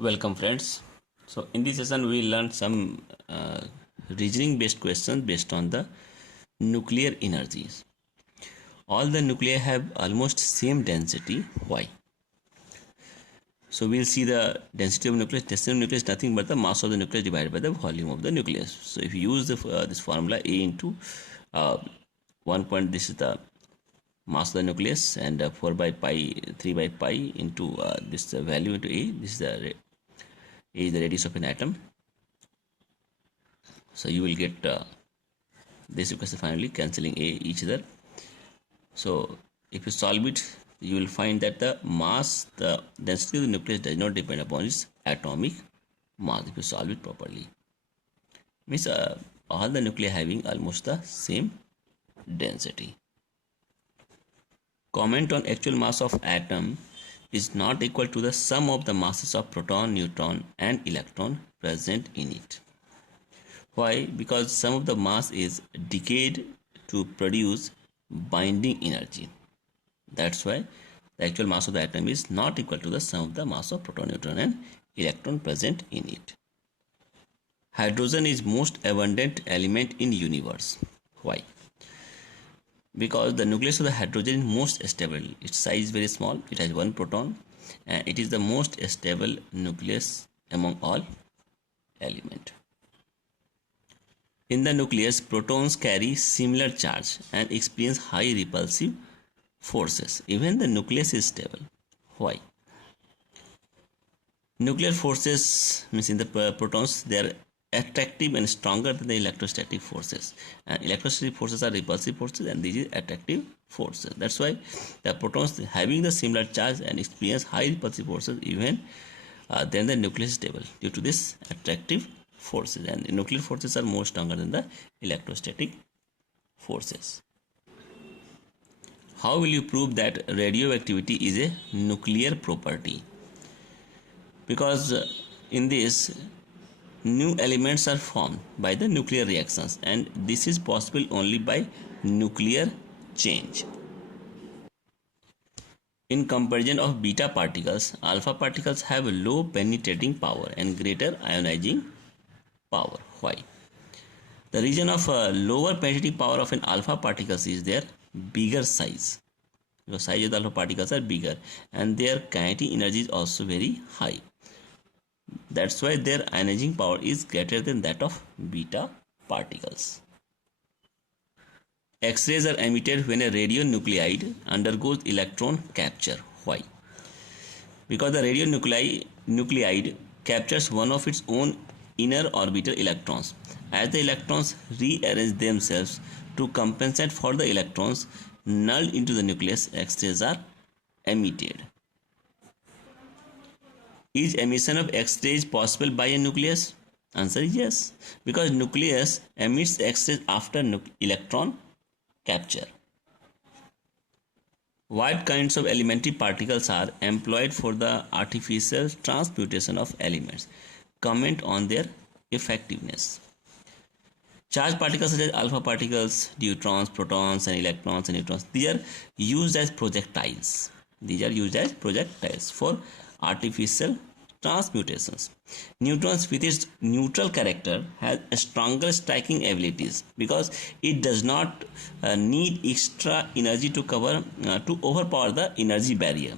Welcome friends. So in this session we learned some reasoning based questions based on the nuclear energies. All the nuclei have almost same density. Why? So we'll see the density of nucleus. Density of nucleus is nothing but the mass of the nucleus divided by the volume of the nucleus. So if you use this formula A into 1 point, this is the mass of the nucleus, and 4 by pi 3 by pi into this value into A. This is the A is the radius of an atom. So you will get this equation finally cancelling A each other. So if you solve it, you will find that the mass, the density of the nucleus does not depend upon its atomic mass if you solve it properly. Means all the nuclei having almost the same density. Comment on actual mass of atom is not equal to the sum of the masses of proton, neutron and electron present in it. Why? Because sum of the mass is decayed to produce binding energy. That's why the actual mass of the atom is not equal to the sum of the mass of proton, neutron and electron present in it. Hydrogen is most abundant element in universe. Why? Because the nucleus of the hydrogen is most stable. Its size is very small. It has one proton and it is the most stable nucleus among all elements. In the nucleus, protons carry similar charge and experience high repulsive forces. Even the nucleus is stable. Why? Nuclear forces means in the protons, they are attractive and stronger than the electrostatic forces, and electrostatic forces are repulsive forces and these are attractive forces. That's why the protons having the similar charge and experience high repulsive forces even then the nucleus is stable due to this attractive forces, and the nuclear forces are more stronger than the electrostatic forces. How will you prove that radioactivity is a nuclear property? Because in this new elements are formed by the nuclear reactions, and this is possible only by nuclear change. In comparison of beta particles, alpha particles have low penetrating power and greater ionizing power. Why? The reason of lower penetrating power of an alpha particles is their bigger size. The size of the alpha particles are bigger and their kinetic energy is also very high. That's why their ionizing power is greater than that of beta particles. X-rays are emitted when a radionuclide undergoes electron capture. Why? Because the radionuclide captures one of its own inner orbital electrons. As the electrons rearrange themselves to compensate for the electrons nulled into the nucleus, X-rays are emitted. Is emission of X-rays possible by a nucleus? Answer is yes, because nucleus emits X-rays after electron capture. What kinds of elementary particles are employed for the artificial transmutation of elements? Comment on their effectiveness. Charged particles such as alpha particles, neutrons, protons and electrons and neutrons, these are used as projectiles. These are used as projectiles for artificial transmutations. Neutrons with its neutral character has stronger striking abilities because it does not need extra energy to overpower the energy barrier.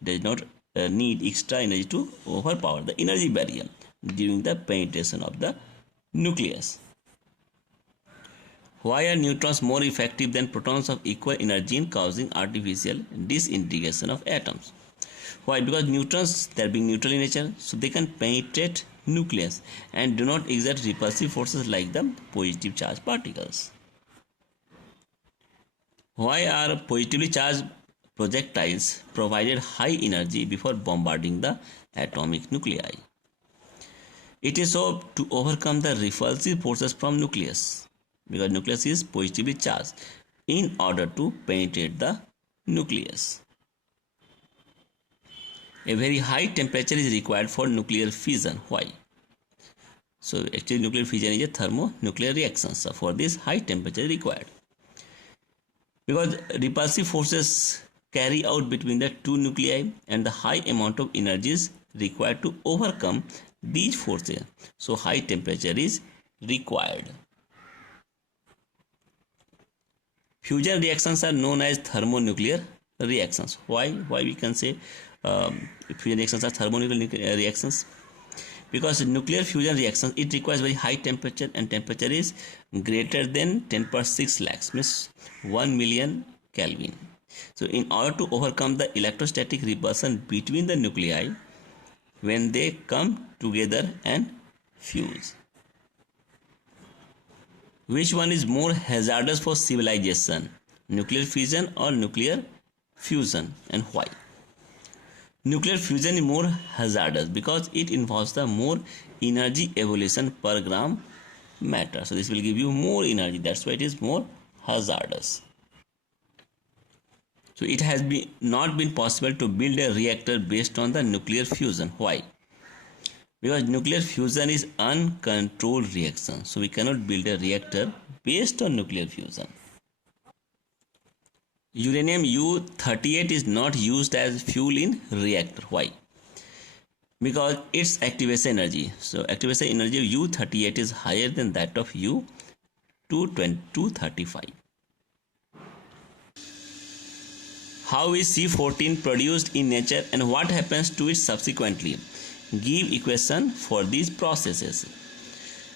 It does not need extra energy to overpower the energy barrier during the penetration of the nucleus. Why are neutrons more effective than protons of equal energy in causing artificial disintegration of atoms? Why? Because neutrons, they are being neutral in nature, so they can penetrate nucleus and do not exert repulsive forces like the positive charged particles. Why are positively charged projectiles provided high energy before bombarding the atomic nuclei? It is so to overcome the repulsive forces from nucleus, because nucleus is positively charged, in order to penetrate the nucleus. A very high temperature is required for nuclear fission. Why? So actually nuclear fission is a thermonuclear reaction. So for this high temperature is required. Because repulsive forces carry out between the two nuclei and the high amount of energy is required to overcome these forces. So high temperature is required. Fusion reactions are known as thermonuclear reactions. Why we can say fusion reactions are thermonuclear reactions? Because nuclear fusion reactions, it requires very high temperature, and temperature is greater than 10 per 6 lakhs, means 1 million Kelvin. So in order to overcome the electrostatic repulsion between the nuclei when they come together and fuse. Which one is more hazardous for civilization? Nuclear fission or nuclear fusion, and why? Nuclear fusion is more hazardous because it involves the more energy evolution per gram matter. So this will give you more energy. That's why it is more hazardous. So it has not been possible to build a reactor based on the nuclear fusion. Why? Because nuclear fusion is uncontrolled reaction. So we cannot build a reactor based on nuclear fusion. Uranium U-38 is not used as fuel in reactor. Why? Because its activation energy. So activation energy of U-38 is higher than that of U-235. How is C14 produced in nature and what happens to it subsequently? Give equation for these processes.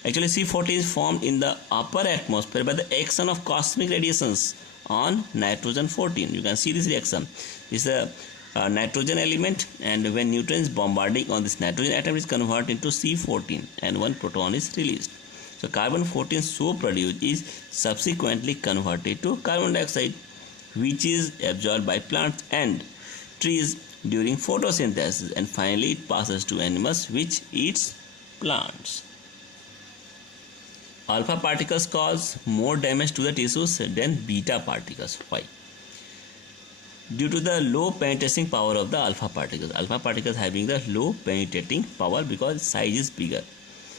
Actually, C14 is formed in the upper atmosphere by the action of cosmic radiations on nitrogen 14. You can see this reaction. This is a nitrogen element, and when neutrons bombarding on this nitrogen atom is converted into C14 and one proton is released. So carbon 14 so produced is subsequently converted to carbon dioxide, which is absorbed by plants and trees during photosynthesis, and finally it passes to animals which eats plants. Alpha particles cause more damage to the tissues than beta particles. Why? Due to the low penetrating power of the alpha particles. Alpha particles having the low penetrating power because size is bigger.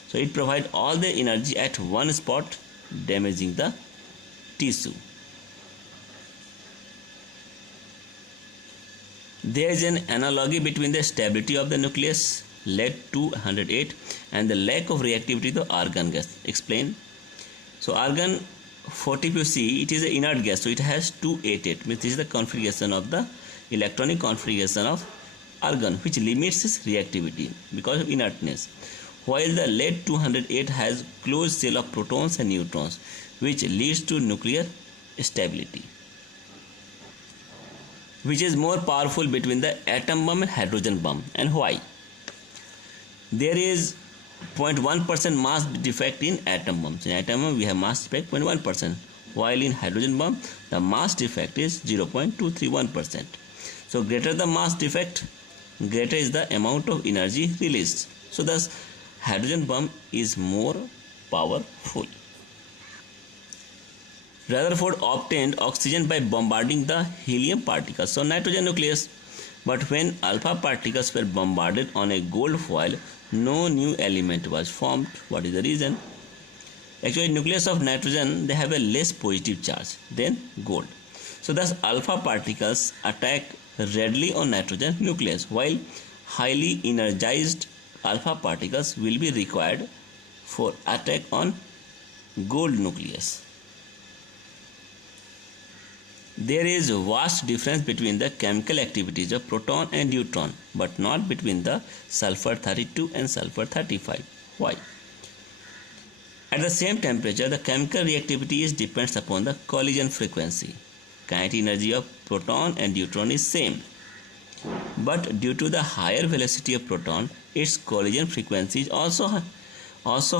So it provides all the energy at one spot, damaging the tissue. There is an analogy between the stability of the nucleus lead-208 and the lack of reactivity to argon gas. Explain. So argon 40%, it is an inert gas, so it has 288, means this is the configuration of the electronic configuration of argon, which limits its reactivity because of inertness, while the lead-208 has closed shell of protons and neutrons, which leads to nuclear stability. Which is more powerful between the atom bomb and hydrogen bomb, and why? There is 0.1% mass defect in atom bombs. In atom bomb we have mass defect 0.1%, while in hydrogen bomb the mass defect is 0.231%. So greater the mass defect, greater is the amount of energy released. So thus hydrogen bomb is more powerful. Rutherford obtained oxygen by bombarding the helium particles, so nitrogen nucleus. But when alpha particles were bombarded on a gold foil, no new element was formed. What is the reason? Actually, nucleus of nitrogen, they have a less positive charge than gold. So thus alpha particles attack readily on nitrogen nucleus, while highly energized alpha particles will be required for attack on gold nucleus. There is a vast difference between the chemical activities of proton and neutron, but not between the sulfur 32 and sulfur 35. Why? At the same temperature, the chemical reactivity depends upon the collision frequency. Kinetic energy of proton and neutron is same, but due to the higher velocity of proton, its collision frequency is also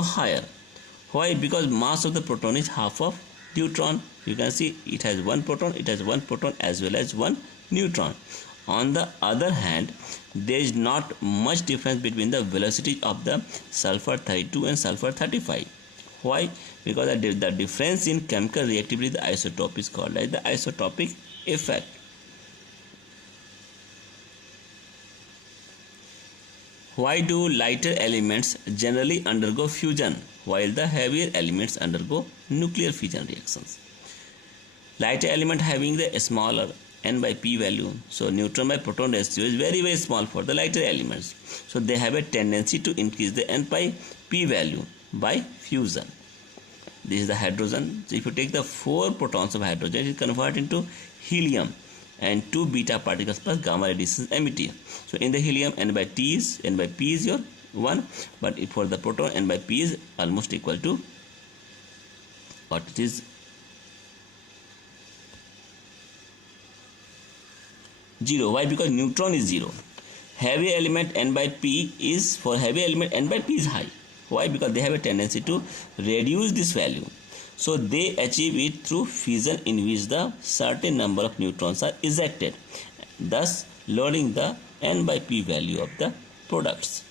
higher. Why? Because mass of the proton is half of neutron. You can see it has one proton, as well as one neutron. On the other hand, there is not much difference between the velocity of the sulfur 32 and sulfur 35. Why? Because the difference in chemical reactivity, the isotope, is called as the isotopic effect. Why do lighter elements generally undergo fusion while the heavier elements undergo nuclear fission reactions? Lighter element having the smaller n by p value. So neutron by proton ratio is very very small for the lighter elements. So they have a tendency to increase the n by p value by fusion. This is the hydrogen. So if you take the 4 protons of hydrogen, it convert into helium and 2 beta particles plus gamma radiation emitted. So in the helium n by p is your 1, but for the proton n by p is almost equal to what it is 0. Why? Because neutron is 0. Heavy element n by p is, for heavy element n by p is high. Why? Because they have a tendency to reduce this value. So they achieve it through fission in which the certain number of neutrons are ejected, thus lowering the n by p value of the products.